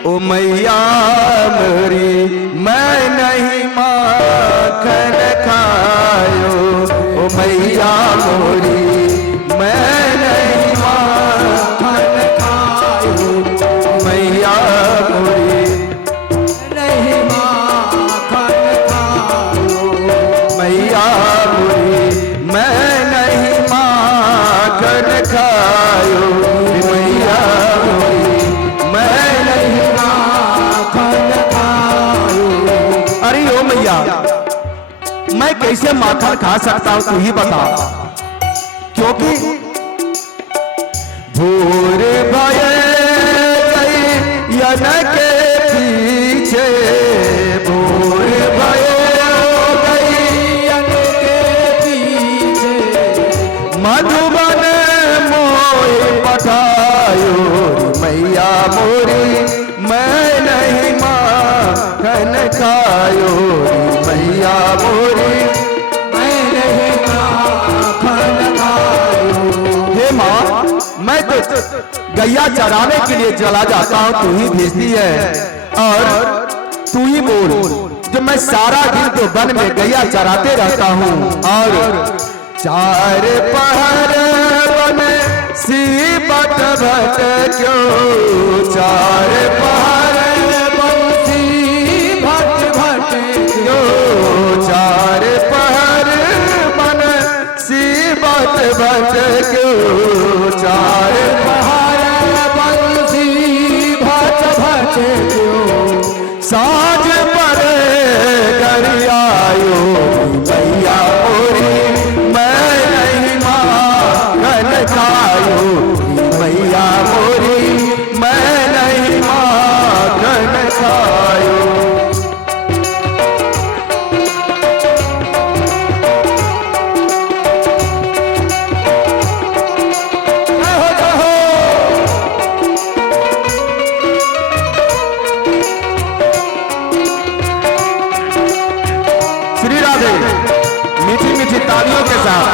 ओ मैया मोरी मैं नहीं माखन खायो, ओ मैया मोरी मैं नहीं माखन खायो, मैया मोरी नहीं माखन खायो, मैया मोरी मैं नहीं माखन खायो, मैया मोरी मैं नहीं माखन खायो। अरे ओ मैया मैं कैसे माखन खा सकता हूं तू ही बता, क्योंकि भोर भये गैयन के पीछे, भोर भये गैयन के पीछे, मधुबन मोय पठायो, मैया मोरी मैं नहीं माखन खायो, मैया मोरी मैं नहीं माखन खायो। हे माँ मैं तो गैया चराने के लिए चला जाता हूँ, तू ही भेजती है और तू ही बोल, जो मैं सारा दिन तो वन में गैया चराते रहता हूँ और चार पहर वन सी बट भट क्यों, चार पहर वन सी भट भट क्यों, चार पहर वन सी बट भट क्यों, चार पहर वन सी भट भट क्यों, साँझ पर घर आयो, मैया मोरी मैं नहीं माखन खायो, मैया मोरी मैं नहीं माखन खायो। श्री राधे मीठी मीठी तालियों के साथ।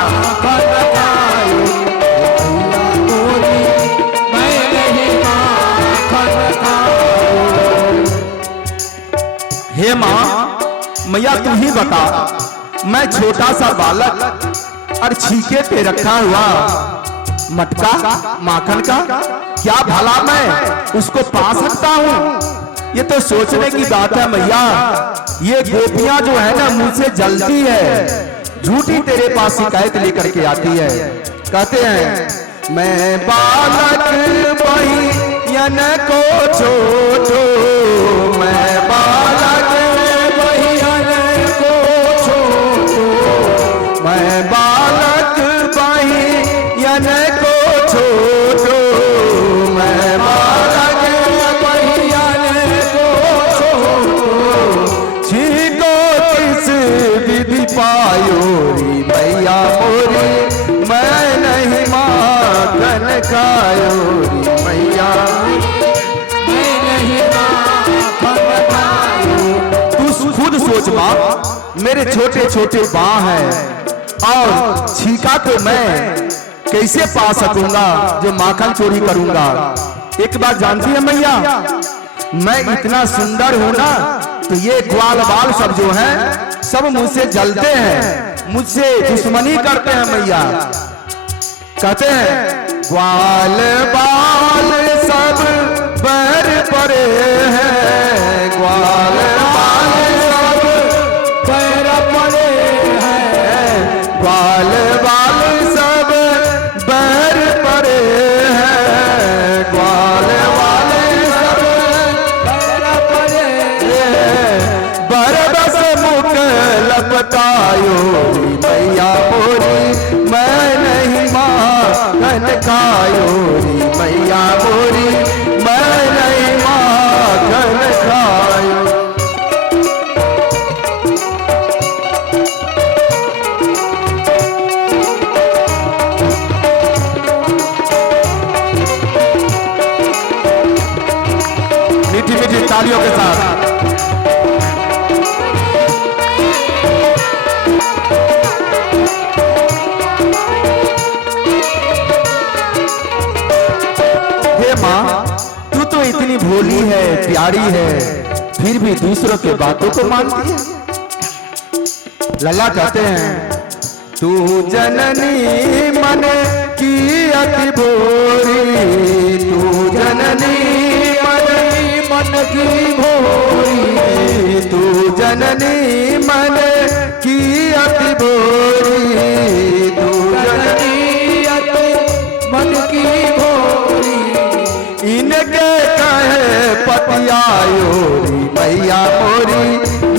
हे माँ मैया तू ही बता, मैं छोटा सा बालक और छीके पे रखा हुआ मटका माखन का क्या भला मैं उसको पा सकता हूँ? ये तो सोचने की बात है मैया। ये गोपियां जो है ना मुझसे जलती है, झूठी तेरे पास शिकायत लेकर के आती है, कहते हैं मैं बालक बहियन को छोड़ो, मैं बालक बहियन को छोड़ो, मैं बालक बहियन को छोड़ो, मैं बालक बहियन को छोड़ो, छीको किस विधि पायो, मैया मोरी मैं नहीं माखन खायो, मैया मैं नहीं माखन खायो। तू खुद सोच माँ, मेरे छोटे छोटे बाँ हैं और छीका तो मैं कैसे पा सकूंगा जो माखन चोरी करूंगा। एक बात जानती है मैया, मैं इतना सुंदर हूं ना तो ये ग्वाल बाल सब जो हैं सब मुझसे जलते हैं, मुझसे दुश्मनी करते हैं मैया। कहते हैं ग्वाल बाल सब बैर पड़े हैं, ग्वाल बाल सब बैर पड़े हैं, ग्वाल बाल सब बैर पड़े हैं, ग्वाल बाल सब बैर पड़े हैं, बरबस मुख लपटायो, मैया मोरी मैं नहीं माखन खायो, मैया मोरी मैं नहीं माखन खायो। मीठी मीठी तालियों के साथ। इतनी भोली है, प्यारी है, फिर भी दूसरों के बातों को मानती है। लल्ला कहते हैं तू जननी मन की अति भोरी, तू जननी मन की भोरी, तू जननी मन की अति भोरी, तू जननी अति मन की भोरी। इनके कहे पतियायोरी मैया मोरी,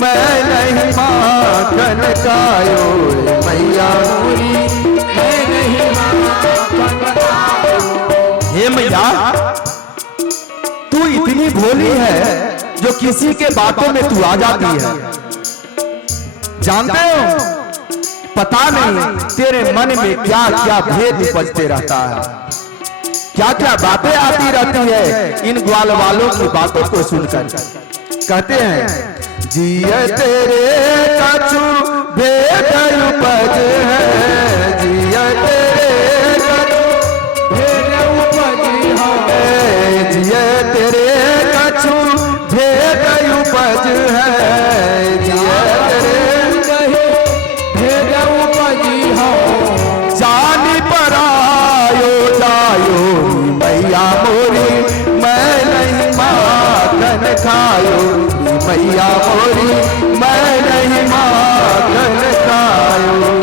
मैं नहीं माखन कायोरी मैया मोरी, मैं नहीं माखन कायोरी। हे मैया, तू इतनी भोली है जो किसी के बातों में तू आ जाती है। जानते हो, पता नहीं तेरे मन में क्या क्या भेद उपजते रहता है, क्या क्या बातें आती रहती है इन ग्वाल वालों की बातों को सुनकर। कहते हैं जिये तेरे कछु भेद उपज है, जिये तेरे कछु भेद उपज है, जिये तेरे कछु भेद उपज है, जिये तेरे भेद उपज हो। जानी पर आयो जायो मैया मोरी, मैं नहीं माखन खायो मैया मोरी, मैं नहीं माखन खायो।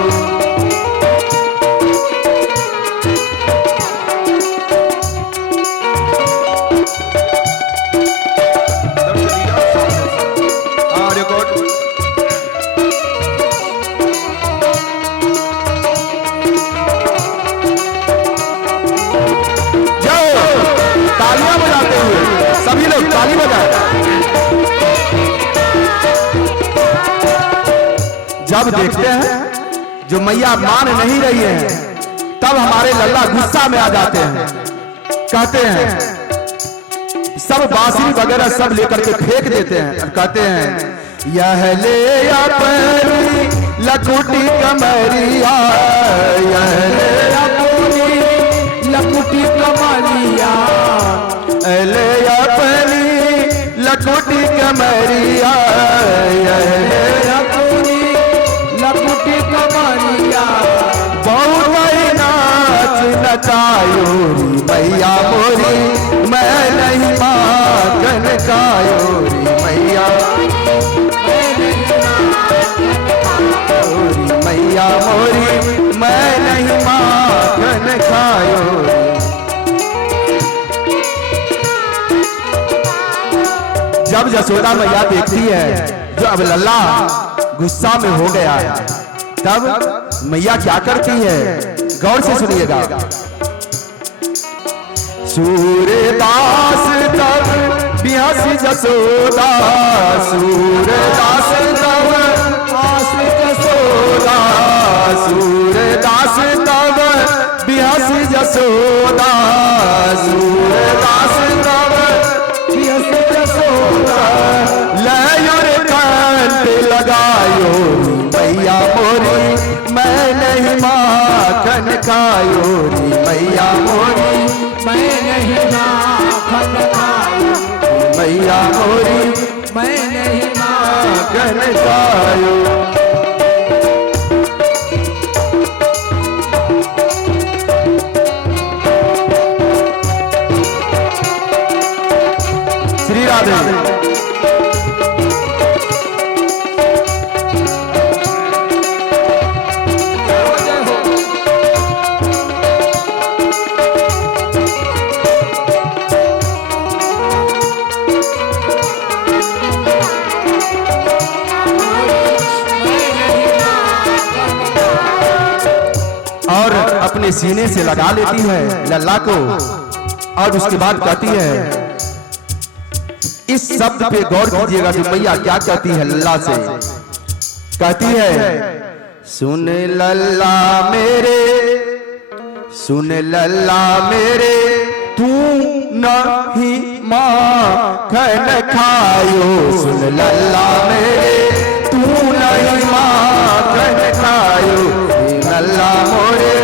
तालियां बजाते हुए सभी लोग ताली बजाए। जब देखते हैं जो मैया मान नहीं रही है, तब हमारे लल्ला गुस्सा में आ जाते हैं। कहते हैं सब बांसुरी वगैरह सब लेकर के फेंक देते हैं और कहते हैं यह ले अपनी लकुटी कमरिया, यह ले अपनी लकुटी कमरिया, ले अपनी लकुटी कमरिया, यह ले अपनी लकुटी कमरिया। बहुत नाच नचायोरी मैया मोरी, मैं नहीं माखन कायोरी मैया, मैया मोरी, मैं नहीं माखन खायोरी। जब यशोदा मैया देखती है जो अब लल्ला गुस्सा में हो गया है, तब मैया क्या करती है, गौर से सुनिएगा। सूरदास तब बिहसी यशोदा, सूरदास तब आसी यशोदा, सूरदास तब बिहसी यशोदा, सूरदास तब बिहसी यशोदा। लयूर कंठ लगायो मैया मोरी, मैं नहीं माखन खायोरी मैया मोरी, मैं नहीं माखन खायो मैया मोरी, मैं नहीं माखन खायो। श्री राधे। और अपने सीने से लगा लेती है लल्ला को और उसके बाद कहती है, इस शब्द पे गौर कीजिएगा जो मैया क्या कहती है लल्ला से। कहती है सुन लल्ला मेरे, सुन लल्ला मेरे, तू नहीं माखन खायो, सुन लल्ला मेरे, तू नहीं माखन खायो, लल्ला मोरे,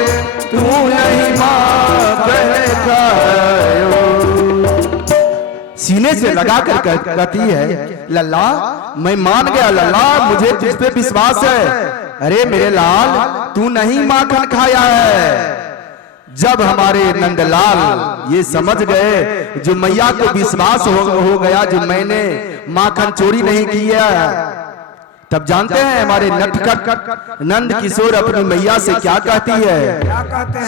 तू नहीं माखन खायो। सीने सीने से लगा कर कहती है, लल्ला मैं मान गया लल्ला, मुझे तुझ पे विश्वास है। अरे मेरे लाल, तू नहीं माखन खाया है। जब हमारे नंदलाल ये समझ गए, जो मैया को विश्वास हो गया जो मैंने माखन चोरी नहीं किया, तब जानते हैं हमारे नटखट नंद किशोर अपनी मैया से क्या कहती है।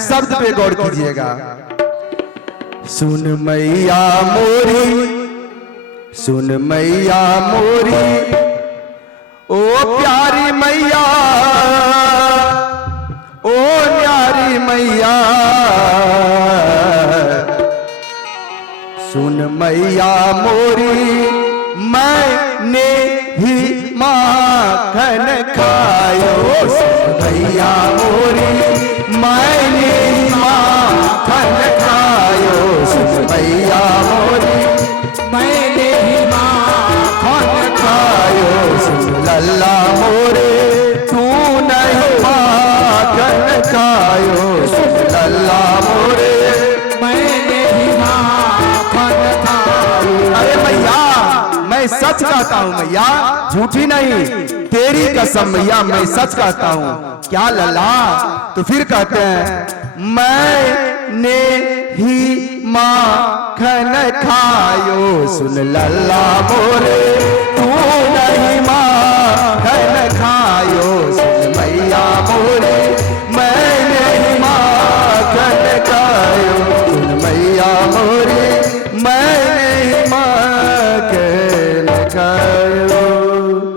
शब्द पे गौर कीजिएगा। सुन मैया मोरी, सुन मैया मोरी, ओ प्यारी मैया, ओ न्यारी मैया, सुन मैया मोरी, मैंने ही माखन खायो। सुन मैया मोरी, मैंने ही माखन खायो। सुन मैया मोरी, मैंने ही माखन खायो। सुन लल्ला मोरे, तू नहीं माखन खायो। सुन लल्ला मोरे, मैंने ही माखन खायो। अरे मैया, मैं सच कहता हूँ मैया, झूठी नहीं, तेरी कसम मैया, मैं सच कहता हूँ। क्या लल्ला? तो फिर कहते हैं, मैंने ही माखन खायो। सुन लल्ला मोरे, तू नहीं